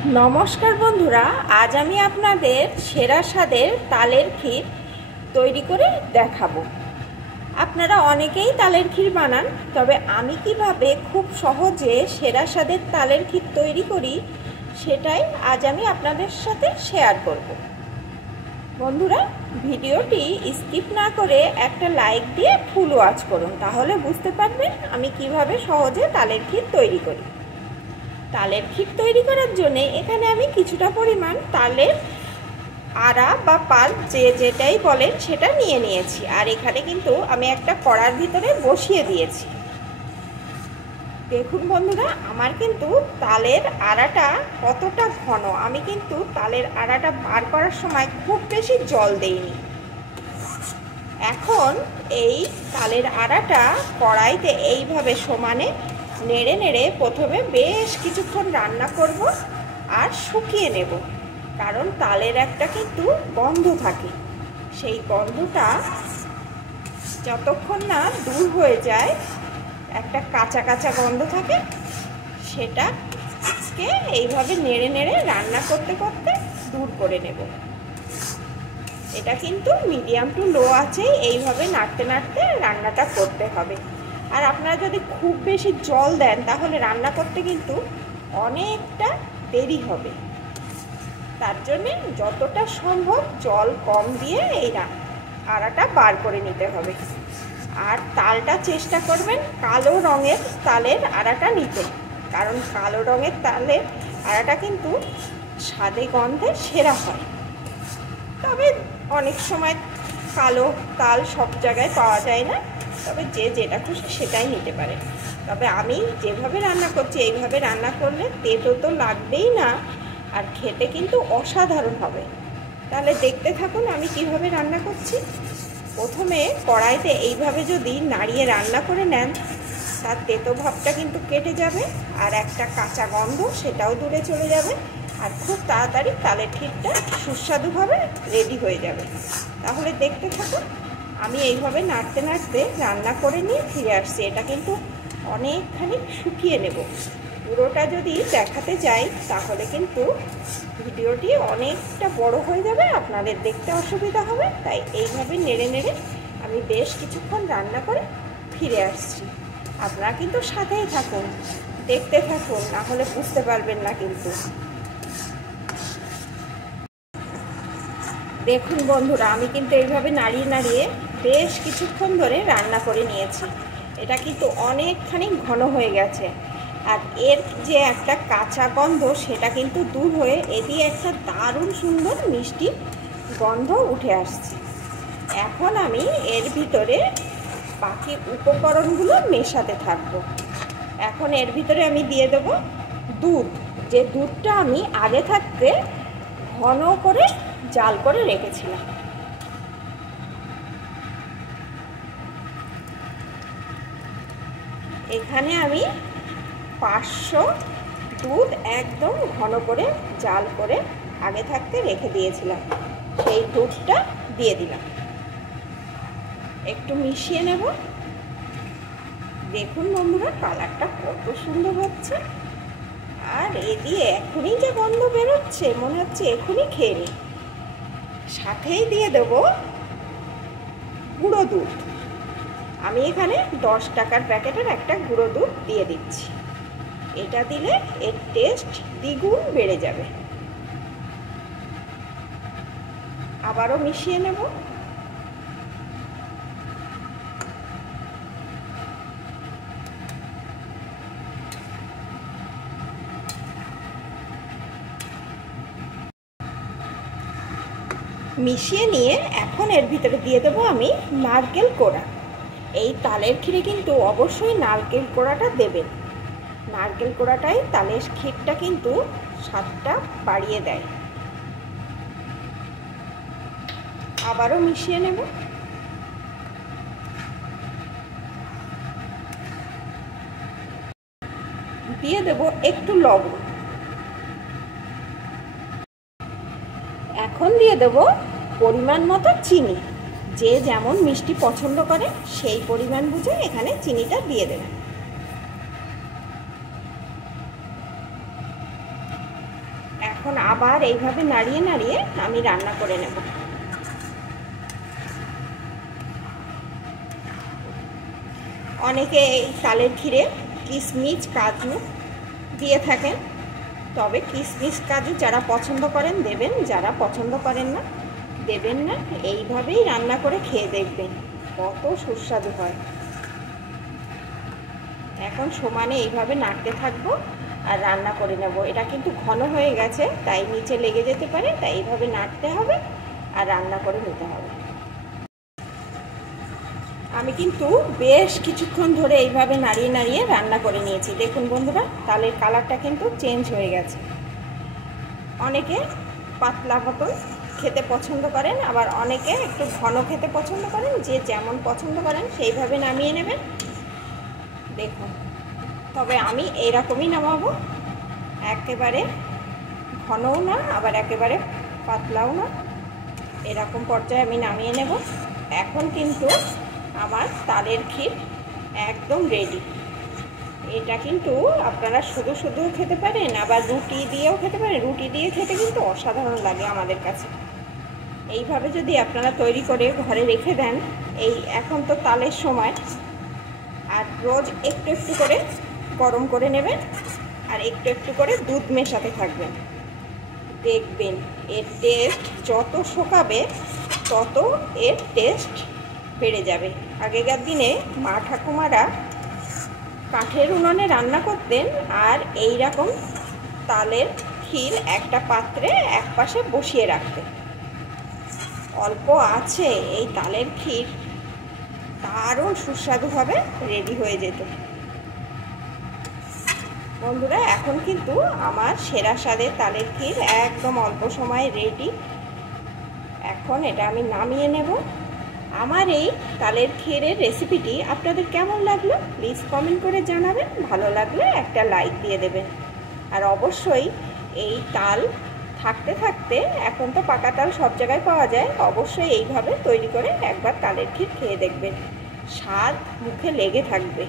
নমস্কার বন্ধুরা, আজ আমি আপনাদের সেরা স্বাদের তালের ক্ষীর তৈরি করে দেখাবো। আপনারা অনেকেই তালের ক্ষীর বানান, তবে আমি কিভাবে খুব সহজে সেরা স্বাদের তালের ক্ষীর তৈরি করি সেটাই আজ আমি আপনাদের সাথে শেয়ার করব। বন্ধুরা, ভিডিওটি স্কিপ না করে একটা লাইক দিয়ে ফুল ওয়াচ করুন, তাহলে বুঝতে পারবেন আমি কিভাবে সহজে তালের ক্ষীর তৈরি করি। তালের ক্ষীর তৈরি করার জন্য এখানে আমি কিছুটা পরিমাণ তালের আড়া বা পাল যেটাই বলেন সেটা নিয়ে নিয়েছি। আর এখানে কিন্তু আমি একটা কড়ার ভিতরে বসিয়ে দিয়েছি। দেখুন বন্ধুরা, আমার কিন্তু তালের আড়াটা কতটা ঘন। আমি কিন্তু তালের আড়াটা বার করার সময় খুব বেশি জল দেইনি। এখন এই তালের আড়াটা কড়াইতে এইভাবে সমানে নেড়ে নেড়ে প্রথমে বেশ কিছুক্ষণ রান্না করব আর শুকিয়ে নেব, কারণ তালের একটা কিন্তু গন্ধ থাকে। সেই গন্ধটা যতক্ষণ না দূর হয়ে যায়, একটা কাঁচা কাঁচা গন্ধ থাকে, সেটাকে এইভাবে নেড়ে নেড়ে রান্না করতে করতে দূর করে নেব। এটা কিন্তু মিডিয়াম টু লো আছে, এইভাবে নাড়তে নাড়তে রান্নাটা করতে হবে। আর আপনারা যদি খুব বেশি জল দেন তাহলে রান্না করতে কিন্তু অনেকটা দেরি হবে। তার জন্যে যতটা সম্ভব জল কম দিয়ে এই আড়াটা বার করে নিতে হবে। আর তালটা চেষ্টা করবেন কালো রঙের তালের আড়াটা নিতে, কারণ কালো রঙের তালের আড়াটা কিন্তু স্বাদে গন্ধে সেরা হয়। তবে অনেক সময় কালো তাল সব জায়গায় পাওয়া যায় না, তবে যে যেটা খুশি সেটাই নিতে পারে। তবে আমি যেভাবে রান্না করছি এইভাবে রান্না করলে তেতো তো লাগবেই না, আর খেতে কিন্তু অসাধারণ হবে। তাহলে দেখতে থাকুন আমি কিভাবে রান্না করছি। প্রথমে কড়াইতে এইভাবে যদি নাড়িয়ে রান্না করে নেন, তার তেতো ভাবটা কিন্তু কেটে যাবে, আর একটা কাঁচা গন্ধ সেটাও দূরে চলে যাবে, আর খুব তাড়াতাড়ি তালের ক্ষীরটা সুস্বাদুভাবে রেডি হয়ে যাবে। তাহলে দেখতে থাকুন আমি এইভাবে নাড়তে নাড়তে রান্না করে নিয়ে ফিরে আসছি। এটা কিন্তু অনেকখানি শুকিয়ে নেব। পুরোটা যদি দেখাতে যাই তাহলে কিন্তু ভিডিওটি অনেকটা বড় হয়ে যাবে, আপনাদের দেখতে অসুবিধা হবে। তাই এইভাবে নেড়ে নেড়ে আমি বেশ কিছুক্ষণ রান্না করে ফিরে আসছি। আপনারা কিন্তু সাথেই থাকুন, দেখতে থাকুন, না হলে বুঝতে পারবেন না। কিন্তু দেখুন বন্ধুরা, আমি কিন্তু এইভাবে নাড়িয়ে নাড়িয়ে বেশ কিছুক্ষণ ধরে রান্না করে নিয়েছি। এটা কিন্তু অনেকখানি ঘন হয়ে গেছে, আর এর যে একটা কাঁচা গন্ধ সেটা কিন্তু দূর হয়ে এদিকে একটা দারুণ সুন্দর মিষ্টি গন্ধ উঠে আসছে। এখন আমি এর ভিতরে বাকি উপকরণগুলো মেশাতে থাকবো। এখন এর ভিতরে আমি দিয়ে দেব দুধ। যে দুধটা আমি আগে থাকতে ঘন করে জাল করে রেখেছিলাম। এখানে আমি 500 দুধ একদম ঘন করে জাল করে আগে থাকতে রেখে দিয়েছিলাম, সেই দুধটা দিয়ে দিলাম। একটু মিশিয়ে নেব। দেখুন বন্ধুরা, কালারটা কত সুন্দর হচ্ছে, আর এদিকে এখনই যে গন্ধ বেরোচ্ছে মনে হচ্ছে এখনই খেয়ে নিই। সাথেই দিয়ে দেব গুঁড়ো দুধ। আমি এখানে 10 টাকার প্যাকেটের একটা গুঁড়ো দুধ দিয়ে দিচ্ছি। এটা দিলে এর টেস্ট দ্বিগুণ বেড়ে যাবে। আবারও মিশিয়ে নেব। মিশিয়ে নিয়ে এখন এর ভিতরে দিয়ে দেবো আমি নারকেল কোড়া। এই তালের ক্ষীরে কিন্তু অবশ্যই নারকেল কোড়াটা দেবেন। নারকেল কোড়াটাই তালের ক্ষীরটা কিন্তু স্বাদটা বাড়িয়ে দেয়। আবারও মিশিয়ে নেব। দিয়ে দেব একটু লবণ। এখন দিয়ে দেব পরিমাণ মতো চিনি। যে যেমন মিষ্টি পছন্দ করে সেই পরিমাণ বুঝে এখানে চিনিটা দিয়ে দেবেন। এখন আবার এইভাবে নাড়িয়ে নাড়িয়ে আমি রান্না করে নেব। অনেকে এই তালের ক্ষীরে কিশমিশ কাজু দিয়ে থাকেন, তবে কিশমিশ কাজু যারা পছন্দ করেন দেবেন, যারা পছন্দ করেন না দেবেন না। এইভাবেই রান্না করে খেয়ে দেখবেন কত সুস্বাদু হয়। এখন সমানে এইভাবে নাড়তে থাকবো আর রান্না করে নেব। এটা কিন্তু ঘন হয়ে গেছে, তাই নিচে লেগে যেতে পারে, তাই এইভাবে নাড়তে হবে আর রান্না করে নিতে হবে। আমি কিন্তু বেশ কিছুক্ষণ ধরে এইভাবে নাড়িয়ে নাড়িয়ে রান্না করে নিয়েছি। দেখুন বন্ধুরা, তালের কালারটা কিন্তু চেঞ্জ হয়ে গেছে। অনেকে পাতলা মতন খেতে পছন্দ করেন, আবার অনেকে একটু ঘন খেতে পছন্দ করেন। যে যেমন পছন্দ করেন সেইভাবে নামিয়ে নেবেন। দেখুন, তবে আমি এইরকমই নামাবো, একেবারে ঘনও না আবার একেবারে পাতলাও না, এরকম পর্যায়ে আমি নামিয়ে নেব। এখন কিন্তু আমার তালের ক্ষীর একদম রেডি। এটা কিন্তু আপনারা শুধু শুধু খেতে পারেন, আবার রুটি দিয়েও খেতে পারেন। রুটি দিয়ে খেতে কিন্তু অসাধারণ লাগে আমাদের কাছে। এইভাবে যদি আপনারা তৈরি করে ঘরে রেখে দেন, এই এখন তো তালের সময়, আর রোজ একটু একটু করে গরম করে নেবেন আর একটু একটু করে দুধ মেশাতে থাকবেন। দেখবেন এর টেস্ট যত শুকাবে তত এর টেস্ট বেড়ে যাবে। আগেকার দিনে মা ঠাকুমারা কাঠের উনুনে রান্না করতেন আর এই রকম তালের ক্ষীর একটা পাত্রে একপাশে বসিয়ে রাখতেন। অল্প আছে এই তালের ক্ষীর দারুণ সুস্বাদুভাবে রেডি হয়ে যেত। বন্ধুরা, এখন কিন্তু আমার সেরা স্বাদের তালের ক্ষীর একদম অল্প সময়ে রেডি। এখন এটা আমি নামিয়ে নেব। আমার এই তালের ক্ষীরের রেসিপিটি আপনাদের কেমন লাগলো প্লিজ কমেন্ট করে জানাবেন। ভালো লাগলে একটা লাইক দিয়ে দেবেন। আর অবশ্যই এই তাল থাকতে থাকতে, এখন তো পাকা তাল সব জায়গায় পাওয়া যায়, অবশ্যই এইভাবে তৈরি করে একবার তালের ক্ষীর খেয়ে দেখবেন, স্বাদ মুখে লেগে থাকবে।